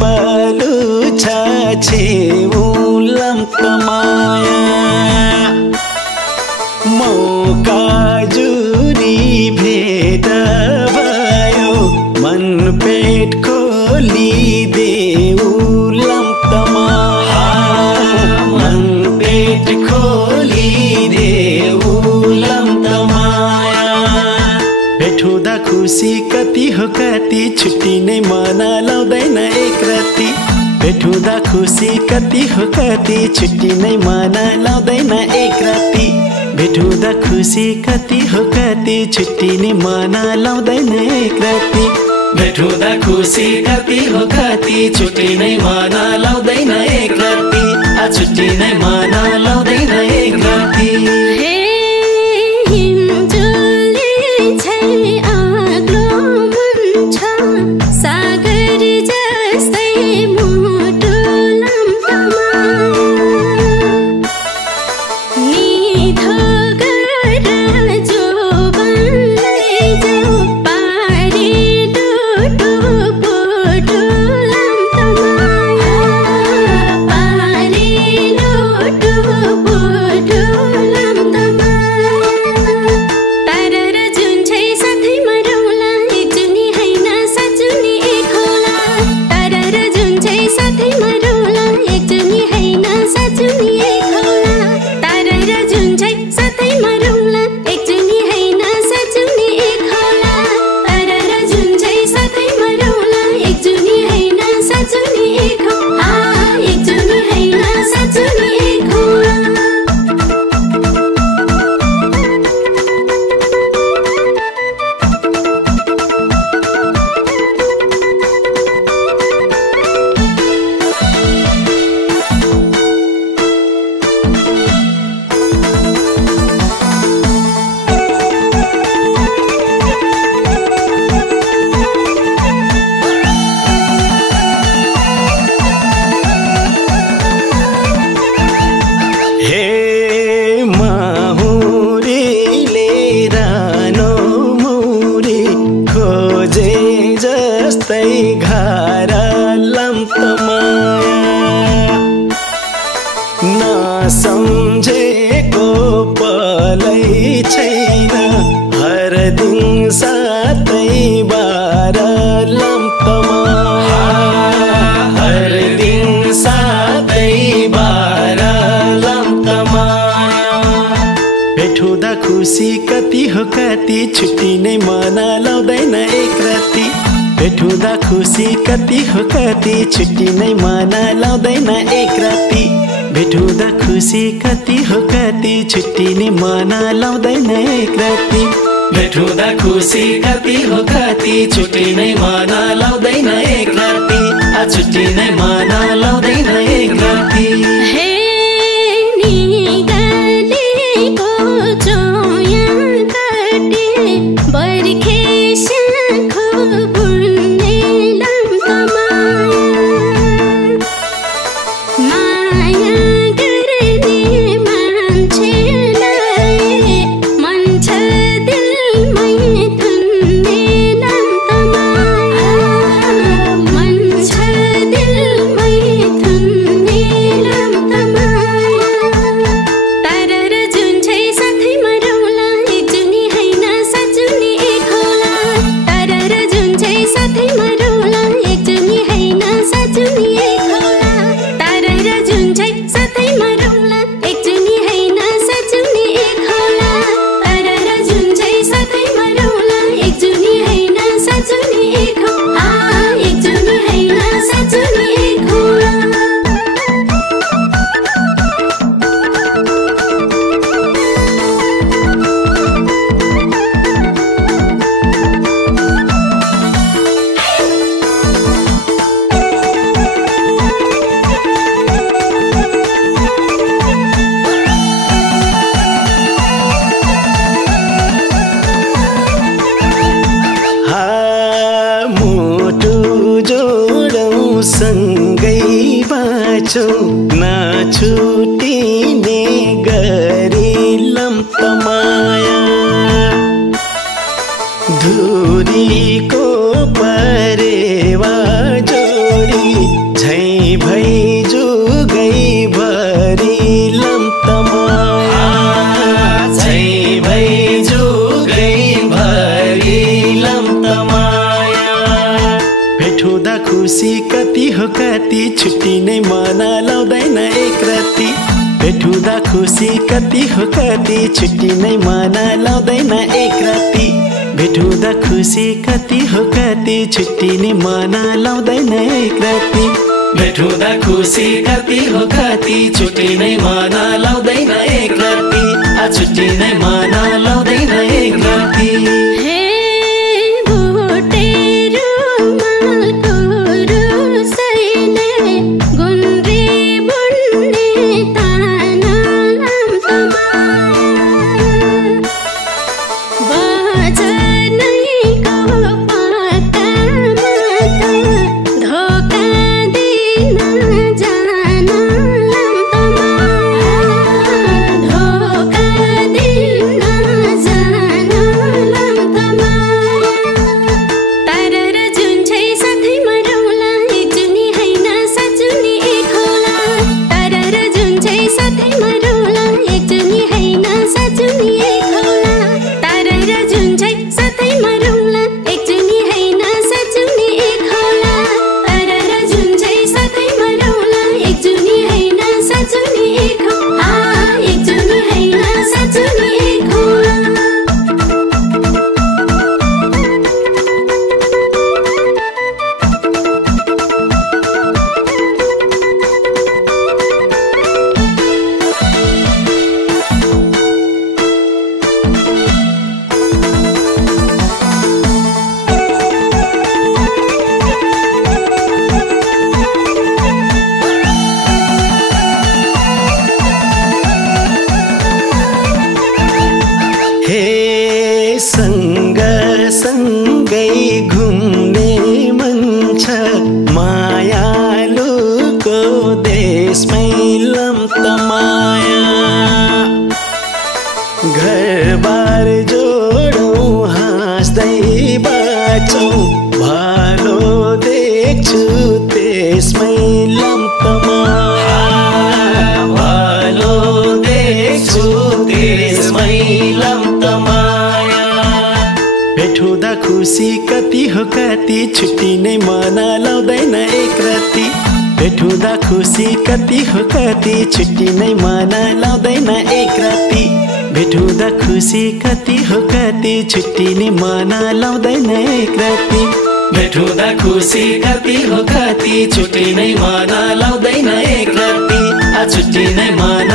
पालु छे उलम कमाया मौका जुरी भेट भयो मन पेट खोली देउलम कमाया मन पेट खोली देउलम कमाया भेट हुँदा खुसी कति हो कति छुट्टी नै मना लाउँदैन एक राति भेट हुँदा खुसी कति हो कति छुट्टी नै मना लाउँदैन एक राति भेट हुँदा खुसी कति हो कति छुट्टी नै मना लाउँदैन एक राति भेट हुँदा खुसी कति हो कति छुट्टी नै मना लाउँदैन एक राति आ छुट्टी नै मना लाउँदैन एक राति नसम्झेको पलै छैन हर दिन सातै बार लम्पमाया हर दिन सातै बार लम्पमाया भेट हुँदा खुसी कति हो कति छुट्टी नै मना लाउँदैन एक राति भेट हुँदा खुसी कति हो कति छुट्टी नै मना लाउँदैन एक राति भेट हुँदा खुसी कति हो कति छुट्टी नै मना लाउँदैन एक राति भेट हुँदा खुसी कति हो कति छुट्टी नै मना लाउँदैन एक राति आ छुट्टी नै मना लाउँदैन एक राति सँगै बाँचौँ नछुटिने गरी लम्पमाया धुरीको परेवा जोडी झै भई जुगै भरि लम्तमाया झै भई जुगै भरि लम्तमाया भेट हुँदा खुसी कति हो कति छुट्टी नै मन लाउँदैन एक राति भेट हुँदा खुसी कति हो कति छुट्टी नै मन लाउँदैन एक राति भेट हुँदा खुसी कति हो कति छुट्टी नै मन लाउँदैन एक राति भेट हुँदा खुसी कति हो कति छुट्टी नै मन लाउँदैन एक राति छुट्टी नै मन लाउँदैन एक राति सँगै घुम्ने मन छ मायालुको देशमै लम्तमाया घरबार जोडौँ हाँस्दै बाँचौँ भालो देख्छु त्यसमै लम्तमाया भालो देख्छु त्यसमै लम्तमाया भेट हुँदा खुसी कति हो कति छुट्टी नै मन लाउँदैन एक राति भेट हुँदा खुसी कति हो कति छुट्टी नै मन लाउँदैन एक राति भेट हुँदा खुसी कति हो कति छुट्टी नै मन लाउँदैन एक राति भेट हुँदा खुसी कति हो कति छुट्टी नै मन लाउँदैन एक राति छुट्टी नै मन